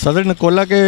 सदर निकोला के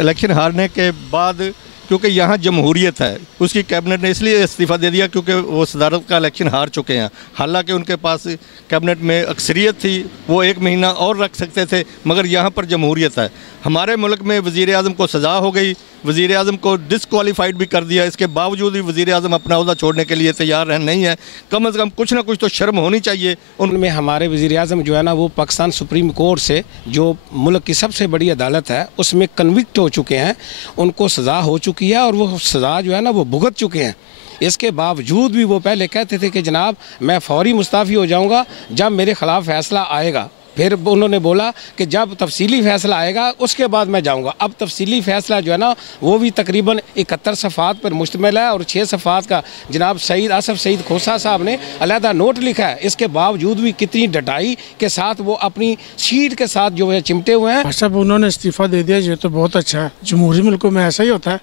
इलेक्शन हारने के बाद क्योंकि यहाँ जमहूरियत है, उसकी कैबिनेट ने इसलिए इस्तीफ़ा दे दिया क्योंकि वो सदारत का इलेक्शन हार चुके हैं। हालांकि उनके पास कैबिनेट में अक्सरियत थी, वो 1 महीना और रख सकते थे, मगर यहाँ पर जमहूरियत है। हमारे मुल्क में वज़ीर आज़म को सज़ा हो गई, वज़ीर आज़म को डिसक्वालीफाइड भी कर दिया। इसके बावजूद भी वज़ीर आज़म अपना ओहदा छोड़ने के लिए तैयार नहीं है। कम से कम कुछ ना कुछ तो शर्म होनी चाहिए उनमें। हमारे वज़ीर आज़म जो है ना, वो पाकिस्तान सुप्रीम कोर्ट से, जो मुल्क की सबसे बड़ी अदालत है, उसमें कन्विक्ट हो चुके हैं, उनको सज़ा हो चुकी है और वो सज़ा जो है ना वो भुगत चुके हैं। इसके बावजूद भी वो पहले कहते थे कि जनाब मैं फौरी मुस्ताफ़ी हो जाऊंगा जब मेरे ख़िलाफ़ फ़ैसला आएगा। फिर उन्होंने बोला कि जब तफसीली फ़ैसला आएगा उसके बाद मैं जाऊंगा। अब तफसीली फ़ैसला जो है ना वो भी तकरीबन 71 सफ़ात पर मुश्तमिल है और 6 सफ़ात का जनाब सईद आसफ़ सईद खोसा साहब ने अलहदा नोट लिखा है। इसके बावजूद भी कितनी डटाई के साथ वो अपनी सीट के साथ जो है चिमटे हुए हैं। सब उन्होंने इस्तीफ़ा दे दिया, ये तो बहुत अच्छा है। जमहूरी मुल्कों में ऐसा ही होता है,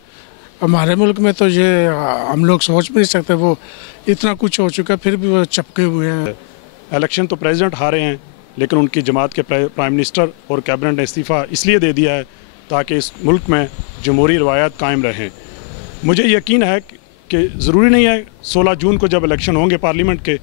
हमारे मुल्क में तो ये हम लोग सोच भी नहीं सकते। वो इतना कुछ हो चुका है फिर भी वो चपके हुए हैं। इलेक्शन तो प्रेसिडेंट हारे हैं, लेकिन उनकी जमात के प्राइम मिनिस्टर और कैबिनेट ने इस्तीफ़ा इसलिए दे दिया है ताकि इस मुल्क में जमहूरी रवायत कायम रहें। मुझे यकीन है कि ज़रूरी नहीं है 16 जून को जब इलेक्शन होंगे पार्लियामेंट के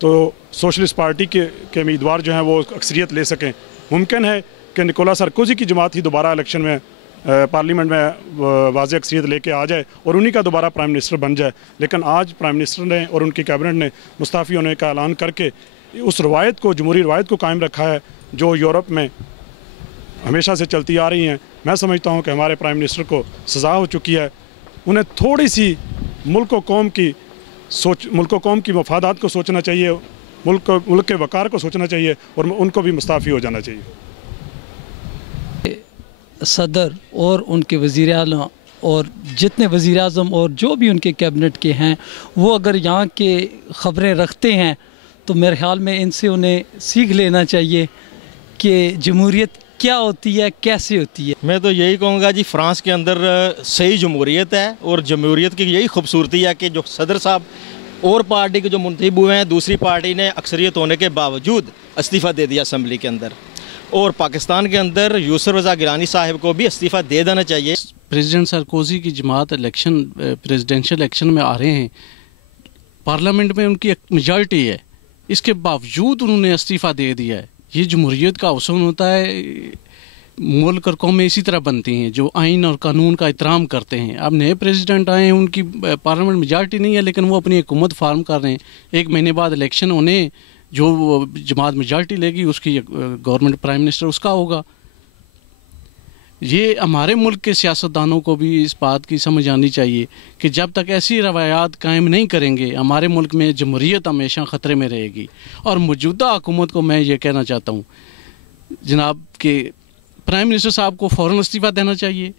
तो सोशलिस्ट पार्टी के उम्मीदवार जो हैं वो अक्सरियत ले सकें। मुमकिन है कि निकोला सरकोजी की जमात ही दोबारा इलेक्शन में पार्लियामेंट में वाज़ेह अक्सरियत लेके आ जाए और उन्हीं का दोबारा प्राइम मिनिस्टर बन जाए। लेकिन आज प्राइम मिनिस्टर ने और उनकी कैबिनेट ने मुस्ताफ़ी होने का ऐलान करके उस रवायत को, जमहूरी रवायत को कायम रखा है जो यूरोप में हमेशा से चलती आ रही हैं। मैं समझता हूँ कि हमारे प्राइम मिनिस्टर को सज़ा हो चुकी है। उन्हें थोड़ी सी मुल्क व कौम की मफादात को सोचना चाहिए, मुल्क के वक़ार को सोचना चाहिए और उनको भी मुस्ताफ़ी हो जाना चाहिए। सदर और उनके वज़ीर आला और जितने वज़ीर आज़म और जो भी उनके कैबिनेट के हैं, वो अगर यहाँ के ख़बरें रखते हैं तो मेरे ख्याल में इनसे उन्हें सीख लेना चाहिए कि जमहूरियत क्या होती है, कैसे होती है। मैं तो यही कहूँगा जी, फ़्रांस के अंदर सही जमहूरियत है और जमहूरियत की यही खूबसूरती है कि जो सदर साहब और पार्टी के जो मुंतखब हुए हैं, दूसरी पार्टी ने अक्सरियत होने के बावजूद इस्तीफ़ा दे दिया असम्बली के अंदर। और पाकिस्तान के अंदर यूसुफ रज़ा गिलानी साहब को भी इस्तीफ़ा दे देना चाहिए। प्रेसिडेंट सरकोजी की जमात प्रेसिडेंशियल इलेक्शन में आ रहे हैं, पार्लियामेंट में उनकी एक मेजॉरिटी है, इसके बावजूद उन्होंने इस्तीफ़ा दे दिया है। ये जमहूरियत का उसूल होता है। मुल्क और कौमें इसी तरह बनती हैं जो आइन और कानून का एहतराम करते हैं। अब नए प्रेसिडेंट आए हैं, उनकी पार्लियामेंट मेजॉरिटी नहीं है, लेकिन वो अपनी हुकूमत फार्म कर रहे हैं। 1 महीने बाद इलेक्शन होने, जो जमात मेजॉरिटी लेगी उसकी गवर्नमेंट प्राइम मिनिस्टर उसका होगा। ये हमारे मुल्क के सियासतदानों को भी इस बात की समझ आनी चाहिए कि जब तक ऐसी रवायात कायम नहीं करेंगे, हमारे मुल्क में जमहूरियत हमेशा ख़तरे में रहेगी। और मौजूदा हुकूमत को मैं ये कहना चाहता हूँ जनाब कि प्राइम मिनिस्टर साहब को फ़ौरन इस्तीफ़ा देना चाहिए।